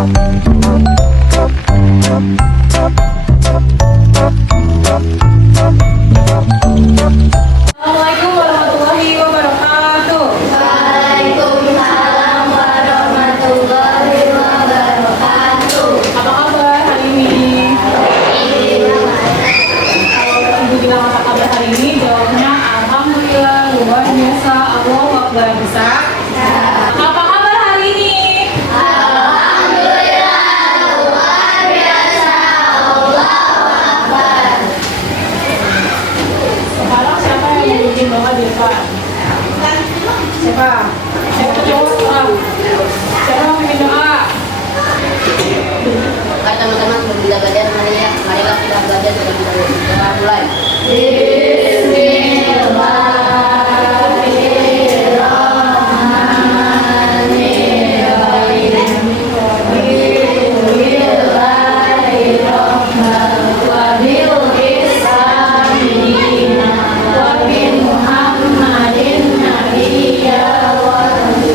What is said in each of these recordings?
Assalamualaikum warahmatullahi wabarakatuh. Waalaikumsalam warahmatullahi wabarakatuh. Apa kabar hari ini? Kalau ibu bilang apa kabar hari ini, jawabnya alhamdulillah, luar biasa, Allahu Akbar. Bisa? Apa kabar hari ini? Alhamdulillah luar biasa. Allahu Akbar. Sekarang siapa yang mau bikin doa di depan? Siapa? Siapa jawab? Siapa yang mau bikin doa? Oke teman-teman, bila belajar marilah kita belajar terlebih dahulu. Kita mulai.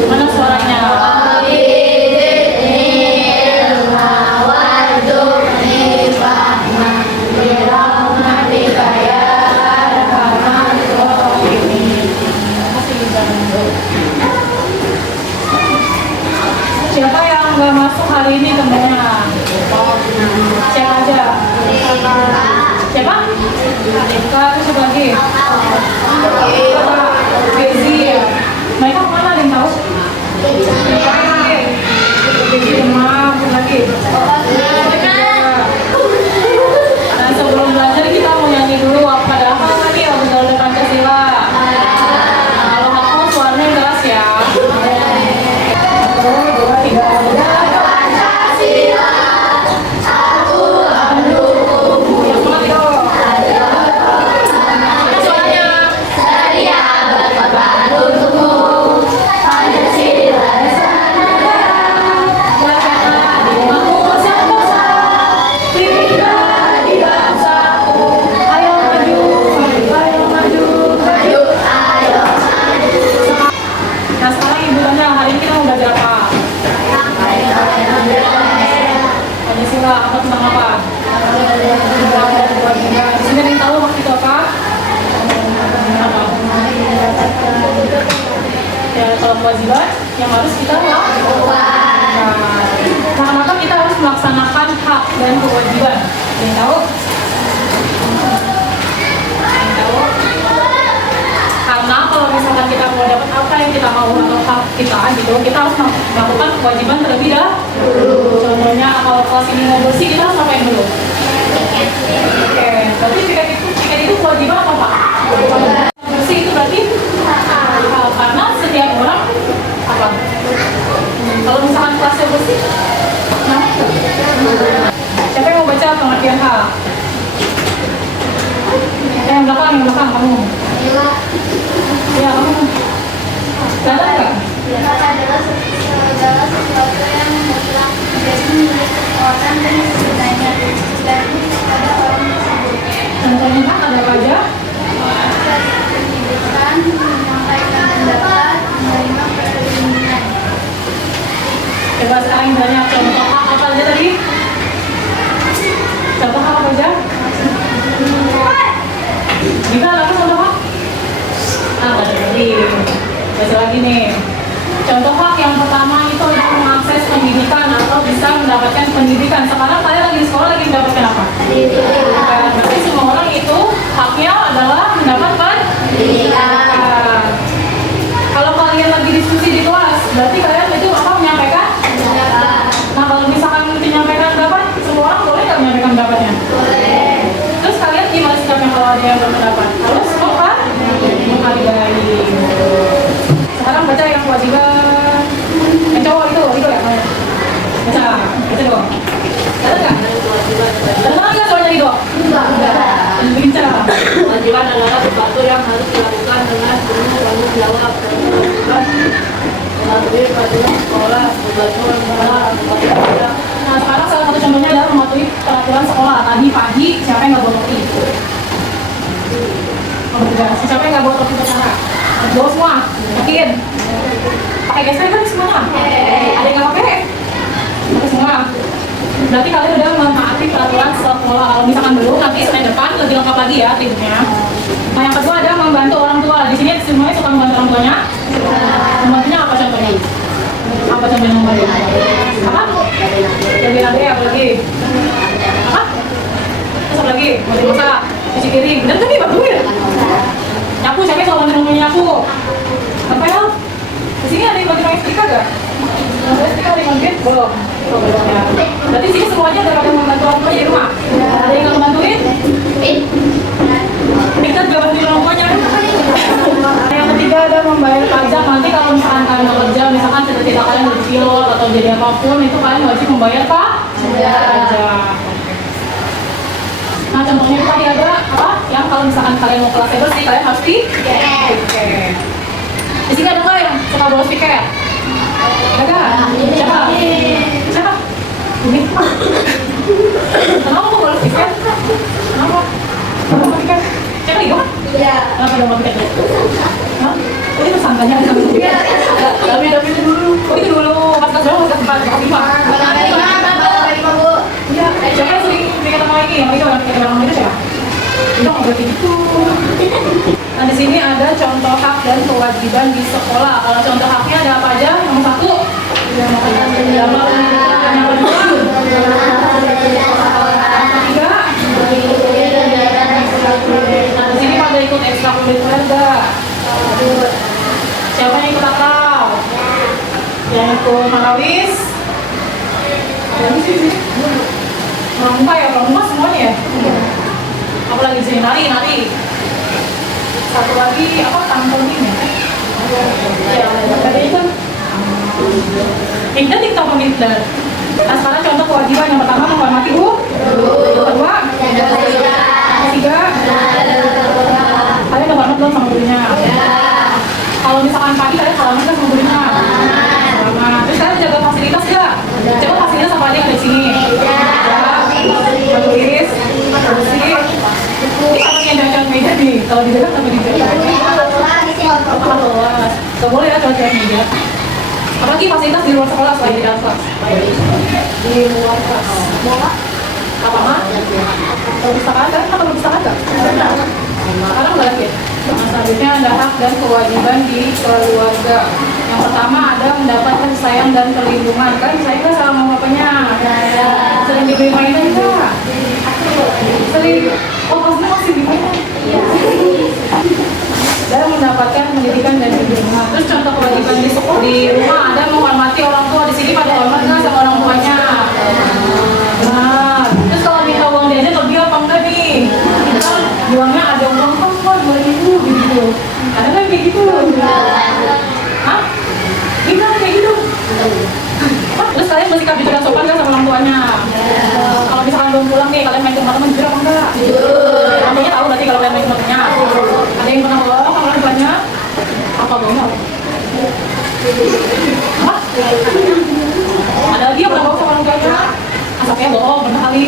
Mana suaranya? Siapa yang nggak masuk hari ini temennya? Siapa aja? Siapa? Kak, terus siapa lagi? Bezi ya? Mereka kemana, ada yang tahu? Bezi demam, lagi. Nah, sebelum belajar kita mau nyanyi dulu. Pada apa tadi? Abdul Pancasila. Kalau aku suaranya jelas ya. 1, 2, 3. Pancasila, aku mendukung. Yang mana itu? Mana suaranya? Saya berkorban untukmu. Pancasila Aku bersama pribadi bangsaku. Ayo maju, ayo maju, maju. ayo. Nah sekarang ibu tanya, hari ini kita mau belajar apa? Pancasila, apa tentang apa? Di sini ada yang tahu maksud itu apa? Apa? Ya, kalau kewajiban yang harus kita lakukan. Nah, kenapa kita harus melaksanakan hak dan kewajiban? Ada yang tahu? Ada yang tahu? Karena kalau misalkan kita mau dapat apa yang kita mau atau hak kita gitu, kita harus melakukan kewajiban terlebih dahulu. Contohnya kalau kelas ini mau bersih, kita harus ngapain dulu? Oke, berarti tiket itu kewajiban apa Pak? Bersih itu berarti karena setiap orang apa? Kalau misalkan kelasnya bersih, nah, siapa yang mau baca pengertian hak? Yang belakang kamu. Ya, kamu. Kelihatan nggak? adalah segala sesuatu yang mutlak menjadi milik seseorang dan sebenarnya berlaku kepada orang tersebut. Contohnya hak ada apa aja? Pendidikan, menyampaikan pendapat, menerima perlindungan. Coba sekarang tanya contoh hak apa aja tadi? Contoh hak apa aja? Bisa apa contoh hak? Nggak ada lagi. Baca lagi nih. Contoh hak yang pertama itu adalah mengakses pendidikan atau bisa mendapatkan pendidikan. Sekarang kalian lagi di sekolah lagi mendapatkan apa? Pendidikan. Berarti semua orang itu haknya adalah mendapatkan pendidikan. Kalau kalian lagi diskusi di kelas, berarti kalian itu apa menyampaikan? Nah kalau misalkan menyampaikan pendapat, semua orang boleh nggak menyampaikan pendapatnya? Boleh. Terus kalian gimana sikapnya kalau ada yang berpendapat? Harus kan? Menghargai. Sekarang baca yang kewajiban. Yang cowok itu ya? Baca dong. Ada nggak? Dengar nggak soalnya itu? Bikin cara. Kewajiban adalah sesuatu yang harus dilakukan dengan penuh tanggung jawab dan mematuhi peraturan sekolah, peraturan sekolah. Nah sekarang salah satu contohnya adalah mematuhi peraturan sekolah. Tadi pagi siapa yang nggak bawa topi? Siapa yang nggak bawa topi ke sana? Bawa semua, yakin? Pakai gesper kan semua? Ada yang nggak pakai? Oke semua. Berarti kalian udah mentaati peraturan sekolah. Kalau misalkan belum, nanti Senin depan lebih lengkap lagi ya tribunnya. Nah yang kedua ada membantu orang tua. Di sini semuanya suka membantu orang tuanya. Membantunya apa contohnya? Apa contohnya membantu? Apa? Lebih nanti apa lagi? Apa? Terus apa lagi? Masak, cuci piring. Dan tadi bantuin. Nyapu, siapa yang selalu bantuin nyapu? Apa ya? Di sini ada yang bantuin setrika gak? Setrika ada yang bantuin? Belum. Oh, belum ya. Berarti sini semuanya ada yang membantu orang tua di rumah. Ada yang nggak membantuin? Kita juga bantuin orang tuanya. Yang ketiga ada membayar pajak. Nanti kalau misalkan kalian bekerja, misalkan cita-cita kalian jadi pilot atau jadi apapun, itu kalian wajib membayar pajak. Nah contohnya tadi ada apa? Yang kalau misalkan kalian mau kelas bersih, kalian harus tiket. Di sini ada nggak yang suka bolos tiket? Ada nggak? Siapa? Siapa? Ini. Kenapa mau bolos tiket? Kenapa? Kenapa tiket? Cek lagi kan? Iya. Kenapa dong mau tiket? Hah? Oh itu santannya bisa bolos tiket? Tapi itu dulu. Oh itu dulu. Pas kelas berapa? Pas kelas 4, kelas 5. Bu. Iya. Siapa yang sering tiket sama lagi? Yang lagi orang tiket sama itu siapa? Itu nggak berarti gitu. Nah di sini ada contoh hak dan kewajiban di sekolah. Kalau contoh haknya ada apa aja? Nomor 1, yang kedua, yang ketiga. Nah di sini pada ikut ekstrakurikuler enggak? Siapa yang ikut akal? Yang ikut marawis? Yang sini. Pramuka ya, pramuka semuanya ya? Apalagi di sini nari. Satu lagi apa tangkongin ya? Ya, ada itu. Kita TikTok pemimpin. Nah sekarang contoh kewajiban yang pertama menghormati guru. Kedua, ketiga, kalian udah hormat belum sama gurunya? Kalau misalkan pagi kalian salaman kan sama gurunya? Salaman. Terus kalian jaga fasilitas nggak? Coba fasilitas apa aja yang ada di sini? Tulis, bersih. Apa yang jaga meja nih? Kalau dijaga sama dijaga. Gak boleh ya kalau jaga meja. Apalagi fasilitas di luar sekolah selain di dalam kelas. Di luar kelas. Apa mah? Perpustakaan kan? Apa perpustakaan nggak? Sekarang nggak lagi. Nah, selanjutnya ada hak dan kewajiban di keluarga. Yang pertama ada mendapat kasih sayang dan perlindungan. Kan saya nggak sama bapaknya. Sering diberi mainan juga. Sering. Oh pasti masih dimainkan. Dan mendapatkan pendidikan dan perlindungan. Terus contoh kewajiban di rumah ada menghormati orang tua. Di sini pada hormat nggak sama orang tuanya? Benar. Terus kalau minta uang jajan lebih apa enggak nih? Kita uangnya ada uang kan 2.000 gitu. Ada nggak kayak gitu? Hah? Gimana kayak gitu? Terus kalian bersikap jujur dan sopan nggak sama orang tuanya? Kalau misalkan belum pulang nih, kalian main ke rumah teman jujur apa enggak? Orang tuanya tahu berarti kalau kalian main ke rumah temannya. Ada yang pernah bohong sama orang tuanya? Apa bohong? Hah? Ada lagi yang pernah bohong sama orang tuanya? Asapnya bohong, pernah kali.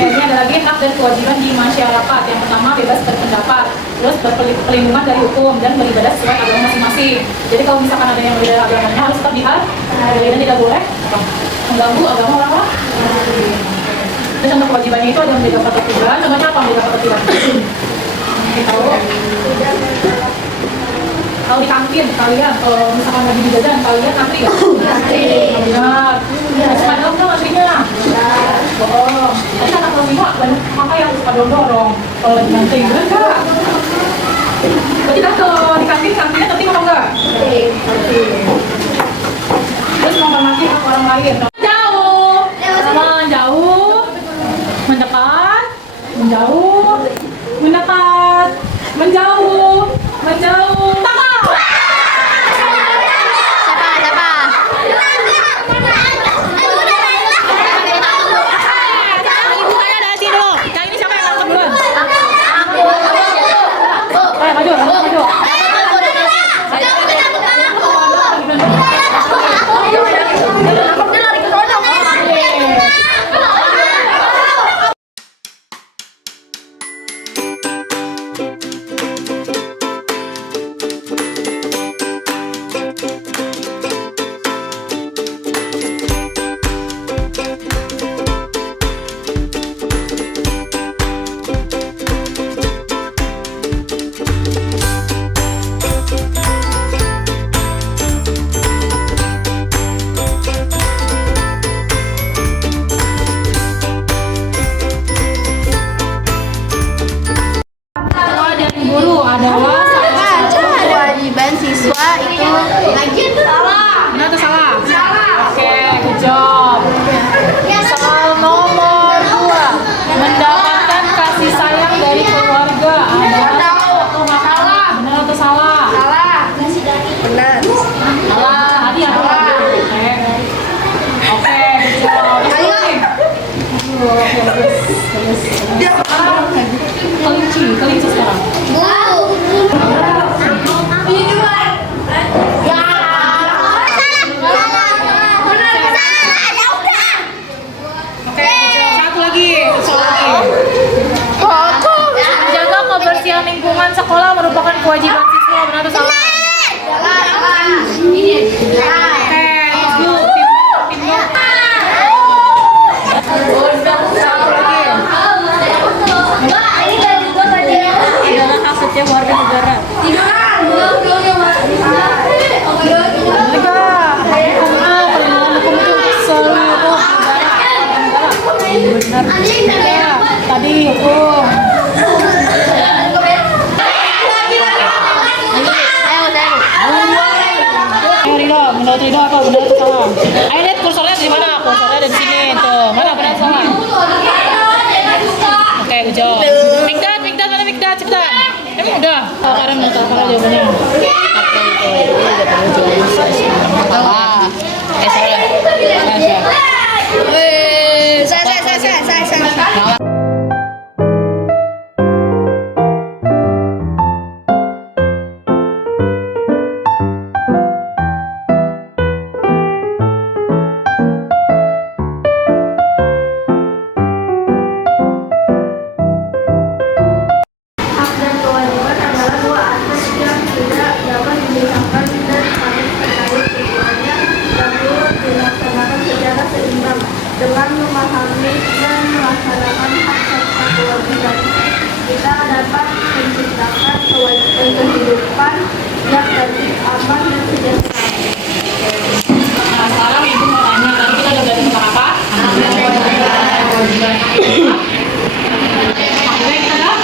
Ini ada lagi hak dan kewajiban di masyarakat. Yang pertama bebas berpendapat, terus perlindungan dari hukum dan beribadah sesuai agama masing-masing. Jadi kalau misalkan ada yang berbeda agamanya harus tetap dihargai dan tidak boleh mengganggu agama orang lain. Terus untuk kewajibannya itu ada menjaga ketertiban. Contohnya apa menjaga ketertiban? Kita tahu. Kalau di kantin kalian, kalau misalkan lagi di jajan kalian antri nggak? Benar. Suka dong dong antrinya. Bohong. Tapi kata kalau Bima banyak maka yang suka dorong. Kalau lagi ngantri benar nggak? Berarti kan kalau di kantinnya tertib apa enggak? Terus menghormati hak orang lain. Jauh, sama jauh, mendekat, menjauh, mendekat, menjauh, menjauh. guru adalah salah satu kewajiban siswa itu benar atau salah? Oke, good job. Soal nomor 2, mendapatkan kasih sayang dari keluarga adalah salah satu hak anak. Benar atau salah? benar. Salah. Tadi ya? Oke. Oke, good job. Oke, bagus. Sekarang kelinci sekarang. Oke, satu lagi. Menjaga kebersihan lingkungan sekolah merupakan kewajiban siswa, benar atau salah? Oke, let's go. Tim. Satu lagi. Adalah hak setiap warga negara. Mereka perlindungan hukum itu untuk seluruh negara. Benar. Ya, tadi hukum. Ayo Ridho, menurut Ridho apa benar atau salah? Ayo lihat kursornya di mana? Kursornya ada di sini tuh. Mana benar atau salah? Oke, good job. Mikdad, mana Mikdad? Cepetan. Emang udah? Oh, Karen mau tahu apa jawabannya? Salah. Salah. Hak dan kewajiban adalah dua aspek yang tidak dapat dipisahkan dan harus terkait keduanya dan turut dilaksanakan secara seimbang dengan memahami dan melaksanakan hak serta kewajiban. Kita dapat menciptakan kehidupan yang tertib, aman, dan sejahtera. Nah, sekarang ibu mau tanya, tadi kita udah belajar tentang apa? Kewajiban. Maksudnya kita dah?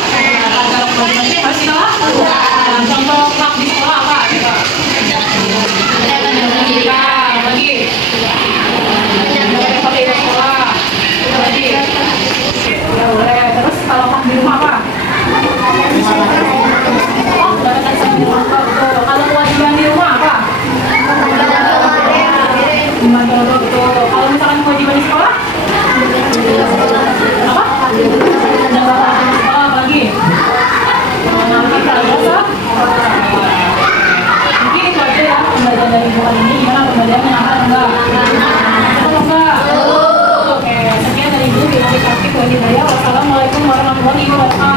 Kewajiban harus kita lah? Nah, contoh hak di sekolah apa? Coba. Kita, lagi. Seperti di sekolah. Lagi. Ya boleh. Terus kalau hak di rumah apa? Oh, dapatkan sama di rumah apa? Betul. Kalau kewajiban di rumah apa? Betul. Kalau misalkan kewajiban di sekolah? Apa? Di sekolah apa lagi? Lagi kalau biasa? Mungkin itu aja ya pembelajaran dari bulan ini. Gimana pembelajarannya? Nyaman enggak? Atau enggak? Oke, sekian dari Ibu. Terima kasih. Wassalamualaikum warahmatullahi wabarakatuh.